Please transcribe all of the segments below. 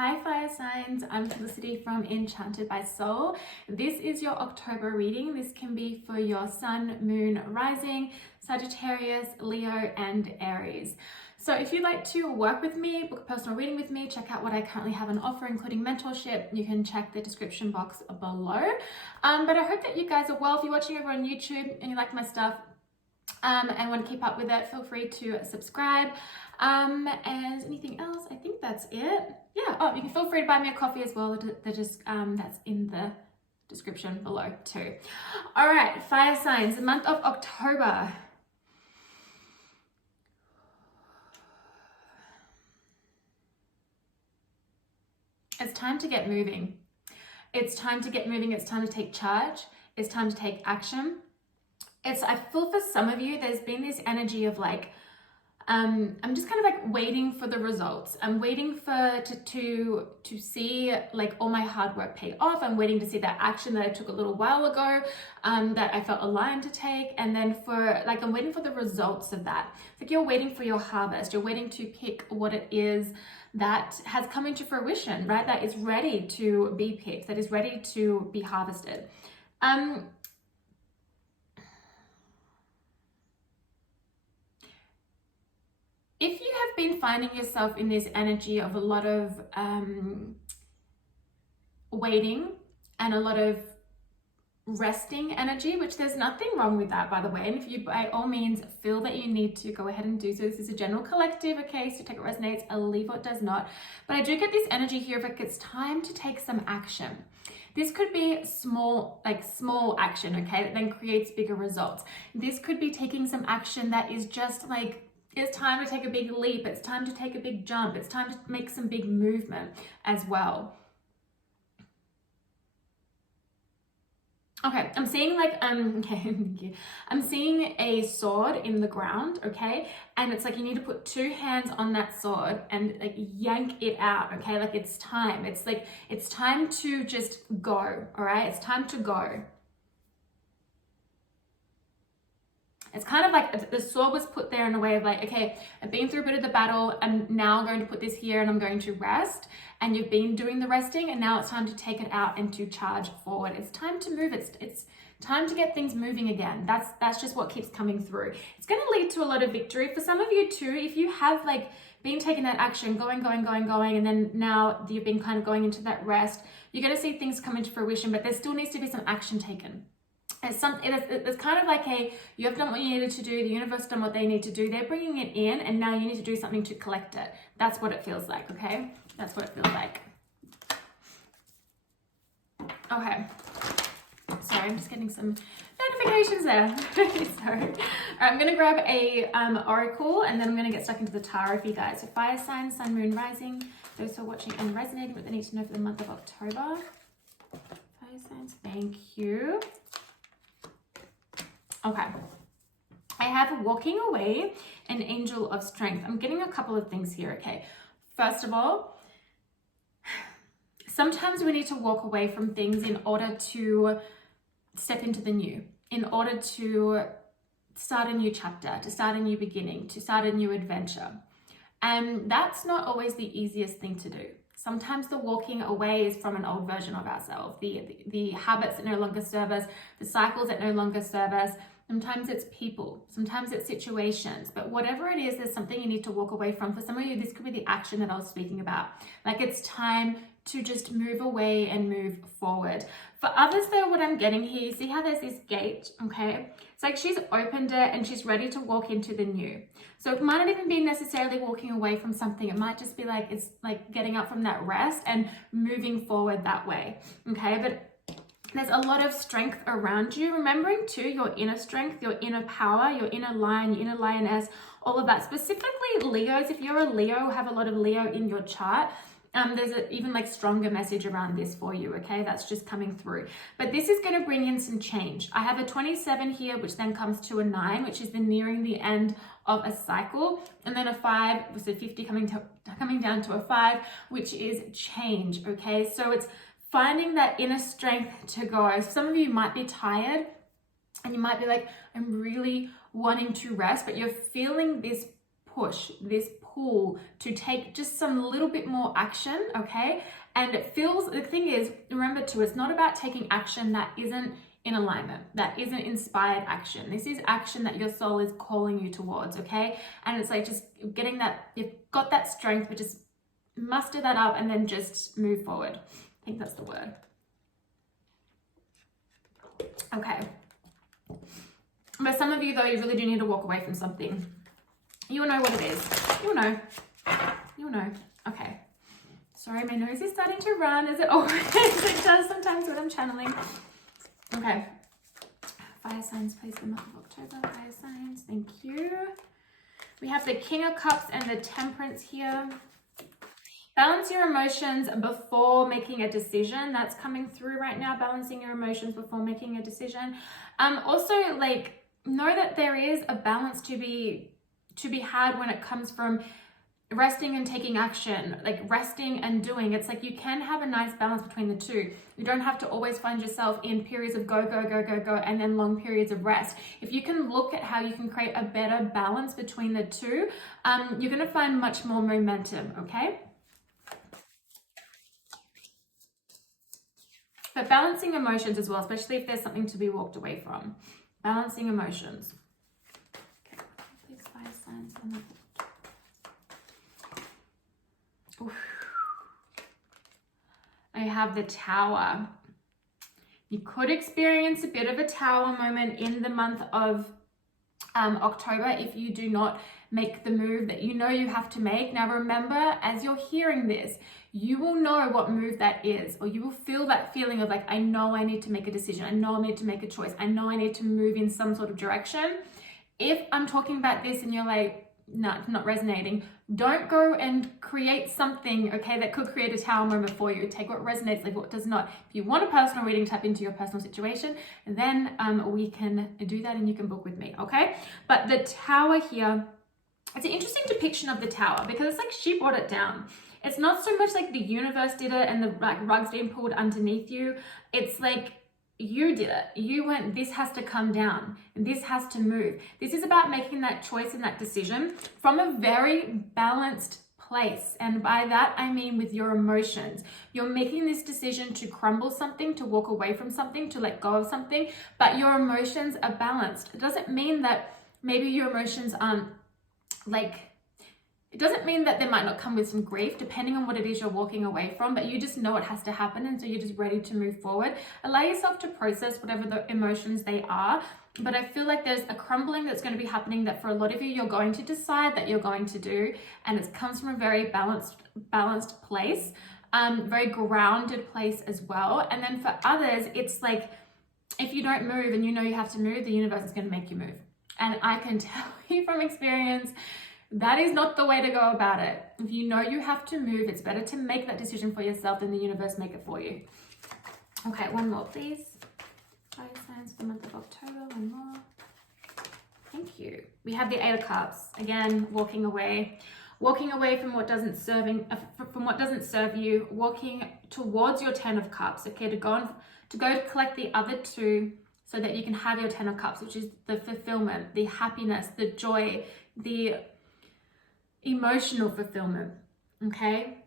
Hi fire signs, I'm Felicity from Enchanted by Soul. This is your October reading. This can be for your sun, moon, rising, Sagittarius, Leo, and Aries. So if you'd like to work with me, book a personal reading with me, check out what I currently have on offer, including mentorship. You can check the description box below. But I hope that you guys are well. If you're watching over on YouTube and you like my stuff, and want to keep up with it, feel free to subscribe. And anything else? I think that's it. Yeah. Oh, you can feel free to buy me a coffee as well. That's in the description below too. All right, fire signs, the month of October. It's time to get moving. It's time to get moving. It's time to take charge. It's time to take action. I feel for some of you, there's been this energy of like, I'm just kind of like waiting for the results. I'm waiting to see like all my hard work pay off. I'm waiting to see that action that I took a little while ago, that I felt aligned to take. And then I'm waiting for the results of that. It's like you're waiting for your harvest. You're waiting to pick what it is that has come into fruition, right? That is ready to be picked, that is ready to be harvested. If you have been finding yourself in this energy of a lot of waiting and a lot of resting energy, which there's nothing wrong with that, by the way. And if you by all means feel that you need to, go ahead and do so. This is a general collective, okay? So take what resonates, I'll leave what does not. But I do get this energy here of like it's time to take some action. This could be small action, okay, that then creates bigger results. This could be taking some action that is just like, it's time to take a big leap. It's time to take a big jump. It's time to make some big movement as well. Okay, I'm seeing like, okay, thank you. I'm seeing a sword in the ground, okay? And it's like you need to put two hands on that sword and like yank it out, okay? Like it's time. It's like, it's time to just go, all right? It's time to go. It's kind of like the sword was put there in a way of like, okay, I've been through a bit of the battle. I'm now going to put this here and I'm going to rest. And you've been doing the resting and now it's time to take it out and to charge forward. It's time to move. It's time to get things moving again. That's just what keeps coming through. It's going to lead to a lot of victory for some of you too. If you have like been taking that action, going, and then now you've been kind of going into that rest, you're going to see things come into fruition, but there still needs to be some action taken. It's kind of like you have done what you needed to do, the universe done what they need to do, they're bringing it in, and now you need to do something to collect it. That's what it feels like, okay? That's what it feels like. Okay. Sorry, I'm just getting some notifications there. Sorry. All right, I'm going to grab a oracle, and then I'm going to get stuck into the tarot for you guys. So fire signs, sun, moon, rising. Those who are watching and resonating with what they need to know for the month of October. Fire signs, thank you. Okay, I have walking away, an angel of strength. I'm getting a couple of things here, okay? First of all, sometimes we need to walk away from things in order to step into the new, in order to start a new chapter, to start a new beginning, to start a new adventure. And that's not always the easiest thing to do. Sometimes the walking away is from an old version of ourselves, the habits that no longer serve us, the cycles that no longer serve us. Sometimes it's people, sometimes it's situations, but whatever it is, there's something you need to walk away from. For some of you, this could be the action that I was speaking about. Like it's time to just move away and move forward. For others though, what I'm getting here, you see how there's this gate, okay? It's like she's opened it and she's ready to walk into the new. So it might not even be necessarily walking away from something. It might just be like, it's like getting up from that rest and moving forward that way, okay? But there's a lot of strength around you. Remembering too, your inner strength, your inner power, your inner lion, your inner lioness, all of that. Specifically Leos, if you're a Leo, have a lot of Leo in your chart, there's an even like stronger message around this for you, okay? That's just coming through. But this is going to bring in some change. I have a 27 here, which then comes to a 9, which is the nearing the end of a cycle, and then a 5, so 50 coming down to a 5, which is change, okay? So it's finding that inner strength to go. Some of you might be tired and you might be like, I'm really wanting to rest, but you're feeling this push, this pull pull to take just some little bit more action, okay? And it feels, the thing is, remember too, it's not about taking action that isn't in alignment, that isn't inspired action. This is action that your soul is calling you towards, okay? And it's like just getting that, you've got that strength, but just muster that up and then just move forward. I think that's the word. Okay. But some of you though, you really do need to walk away from something. You will know what it is. You'll know. You'll know. Okay. Sorry, my nose is starting to run as it always it does sometimes when I'm channeling. Okay. Fire signs, please, the month of October. Fire signs, thank you. We have the King of Cups and the Temperance here. Balance your emotions before making a decision. That's coming through right now. Balancing your emotions before making a decision. Also, like, know that there is a balance to be had when it comes from resting and taking action, like resting and doing. It's like you can have a nice balance between the two. You don't have to always find yourself in periods of go, go, go, go, go, and then long periods of rest. If you can look at how you can create a better balance between the two, you're going to find much more momentum, okay? But balancing emotions as well, especially if there's something to be walked away from. Balancing emotions. Okay, please, fire signs. I have the Tower. You could experience a bit of a Tower moment in the month of October if you do not make the move that you know you have to make. Now remember, as you're hearing this, you will know what move that is, or you will feel that feeling of like, I know I need to make a decision. I know I need to make a choice. I know I need to move in some sort of direction. If I'm talking about this and you're like, no, it's not resonating, don't go and create something, okay, that could create a Tower moment for you. Take what resonates, like what does not. If you want a personal reading, tap into your personal situation, then we can do that and you can book with me, okay? But the Tower here, it's an interesting depiction of the Tower because it's like she brought it down. It's not so much like the universe did it and the like rug's being pulled underneath you. It's like you did it. You went, this has to come down and this has to move. This is about making that choice and that decision from a very balanced place. And by that, I mean with your emotions. You're making this decision to crumble something, to walk away from something, to let go of something, but your emotions are balanced. It doesn't mean that maybe your emotions aren't like, it doesn't mean that they might not come with some grief, depending on what it is you're walking away from, but you just know it has to happen. And so you're just ready to move forward. Allow yourself to process whatever the emotions they are. But I feel like there's a crumbling that's going to be happening that for a lot of you, you're going to decide that you're going to do. And it comes from a very balanced place, very grounded place as well. And then for others, it's like, if you don't move and you know you have to move, the universe is going to make you move. And I can tell you from experience, that is not the way to go about it. If you know you have to move, it's better to make that decision for yourself than the universe make it for you. Okay, one more, please. Fire signs for the month of October, one more. Thank you. We have the Eight of Cups. Again, walking away from what doesn't serve you, walking towards your Ten of Cups. Okay, to go collect the other two so that you can have your Ten of Cups, which is the fulfillment, the happiness, the joy, the emotional fulfillment, okay?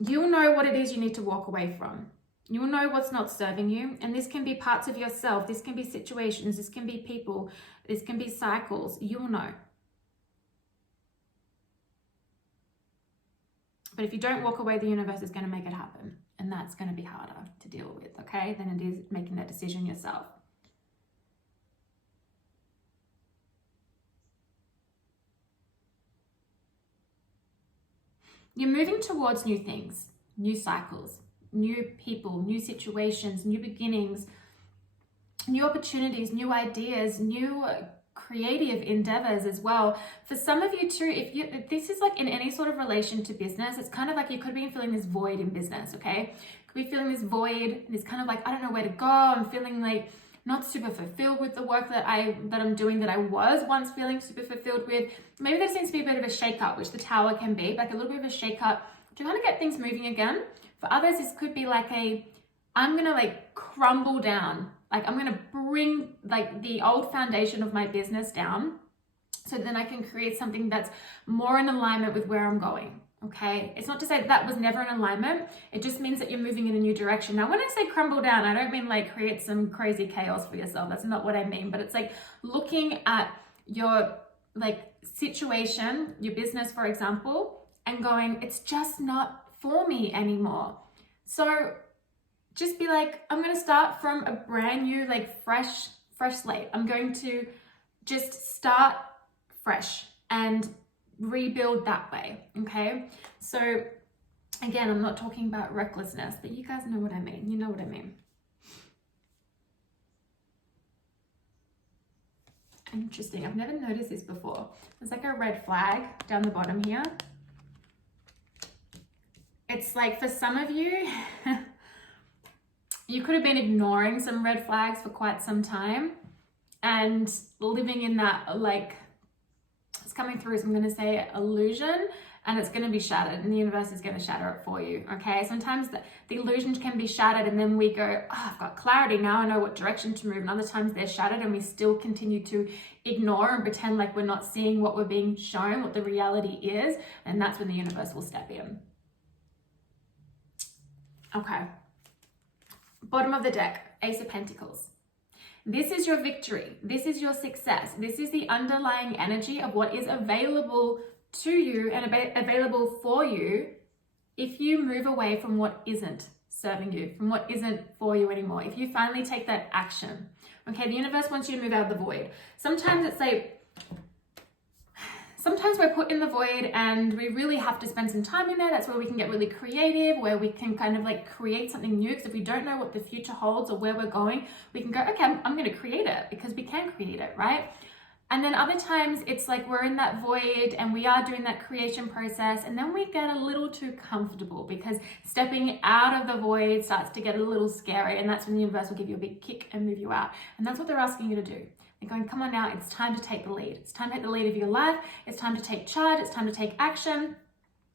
You'll know what it is you need to walk away from. You'll know what's not serving you, and this can be parts of yourself, this can be situations, this can be people, this can be cycles. You'll know. But if you don't walk away, the universe is going to make it happen, and that's going to be harder to deal with, okay, than it is making that decision yourself. You're moving towards new things, new cycles, new people, new situations, new beginnings, new opportunities, new ideas, new creative endeavors as well. For some of you too, if this is like in any sort of relation to business, it's kind of like you could be feeling this void in business, okay? Could be feeling this void and it's kind of like, I don't know where to go. I'm feeling like not super fulfilled with the work that I'm doing that I was once feeling super fulfilled with. Maybe there seems to be a bit of a shake-up, which the Tower can be, like a little bit of a shake-up to kind of get things moving again. For others, this could be like I'm gonna like crumble down. Like I'm gonna bring like the old foundation of my business down so then I can create something that's more in alignment with where I'm going. Okay, it's not to say that was never in alignment. It just means that you're moving in a new direction. Now, when I say crumble down, I don't mean like create some crazy chaos for yourself. That's not what I mean. But it's like looking at your like situation, your business, for example, and going, it's just not for me anymore. So just be like, I'm going to start from a brand new, like fresh slate. I'm going to just start fresh and rebuild that way. Okay, so again, I'm not talking about recklessness, but you guys know what I mean. You know what I mean. Interesting. I've never noticed this before. There's like a red flag down the bottom here. It's like for some of you you could have been ignoring some red flags for quite some time and living in that, like, it's coming through, so I'm going to say illusion, and it's going to be shattered, and the universe is going to shatter it for you. Okay, sometimes the illusions can be shattered and then we go, oh, I've got clarity now, I know what direction to move, and other times they're shattered and we still continue to ignore and pretend like we're not seeing what we're being shown, what the reality is, and that's when the universe will step in. Okay, bottom of the deck, Ace of Pentacles. This is your victory. This is your success. This is the underlying energy of what is available to you and available for you if you move away from what isn't serving you, from what isn't for you anymore. If you finally take that action. Okay, the universe wants you to move out of the void. Sometimes it's like, sometimes we're put in the void and we really have to spend some time in there. That's where we can get really creative, where we can kind of like create something new. Because if we don't know what the future holds or where we're going, we can go, okay, I'm going to create it, because we can create it, right? And then other times it's like we're in that void and we are doing that creation process, and then we get a little too comfortable because stepping out of the void starts to get a little scary, and that's when the universe will give you a big kick and move you out. And that's what they're asking you to do. They're going, come on now, it's time to take the lead. It's time to take the lead of your life. It's time to take charge. It's time to take action.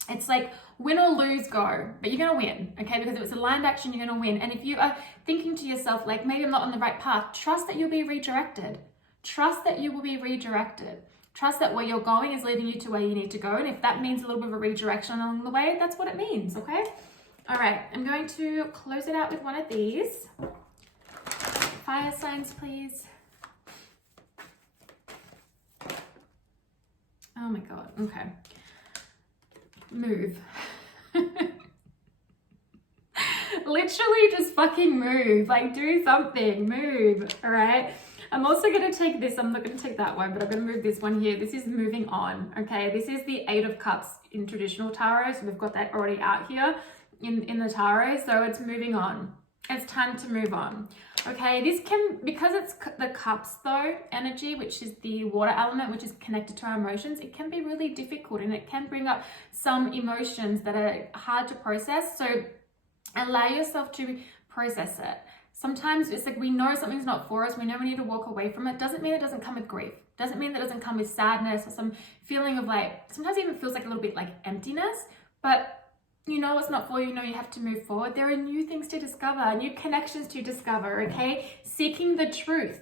It's like win or lose, go, but you're going to win, okay? Because if it's aligned action, you're going to win. And if you are thinking to yourself, like, maybe I'm not on the right path, trust that you'll be redirected. Trust that you will be redirected. Trust that where you're going is leading you to where you need to go. And if that means a little bit of a redirection along the way, that's what it means, okay? All right, I'm going to close it out with one of these. Fire signs, please. Oh my God, okay. Move. Literally just fucking move. Like, do something, move, all right? I'm also going to take this. I'm not going to take that one, but I'm going to move this one here. This is moving on, okay? This is the Eight of Cups in traditional tarot, so we've got that already out here in the tarot, so it's moving on. It's time to move on, okay? This can, because it's the cups though, energy, which is the water element, which is connected to our emotions, it can be really difficult and it can bring up some emotions that are hard to process, so allow yourself to process it. Sometimes it's like we know something's not for us. We know we need to walk away from it. Doesn't mean it doesn't come with grief. Doesn't mean that it doesn't come with sadness or some feeling of like, sometimes it even feels like a little bit like emptiness, but you know it's not for you. You know you have to move forward. There are new things to discover, new connections to discover, okay? Seeking the truth.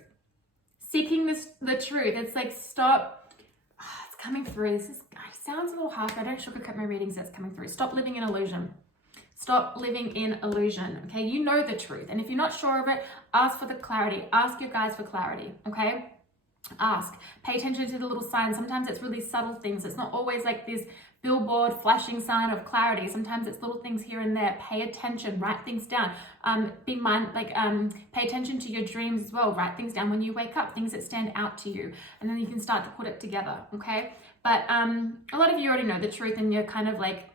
Seeking the truth. It's like, stop. Oh, it's coming through. This sounds a little harsh. I don't sugarcoat my readings. That's coming through. Stop living in illusion. Stop living in illusion, okay? You know the truth. And if you're not sure of it, ask for the clarity. Ask your guides for clarity, okay? Ask. Pay attention to the little signs. Sometimes it's really subtle things. It's not always like this billboard flashing sign of clarity. Sometimes it's little things here and there. Pay attention. Write things down. Pay attention to your dreams as well. Write things down when you wake up, things that stand out to you. And then you can start to put it together, okay? But a lot of you already know the truth and you're kind of like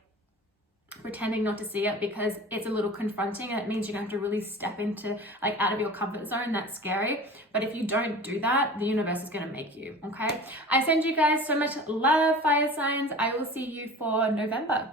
pretending not to see it because it's a little confronting, and it means you're going to have to really step into like out of your comfort zone. That's scary, but if you don't do that, the universe is going to make you, okay? I send you guys so much love, fire signs. I will see you for November.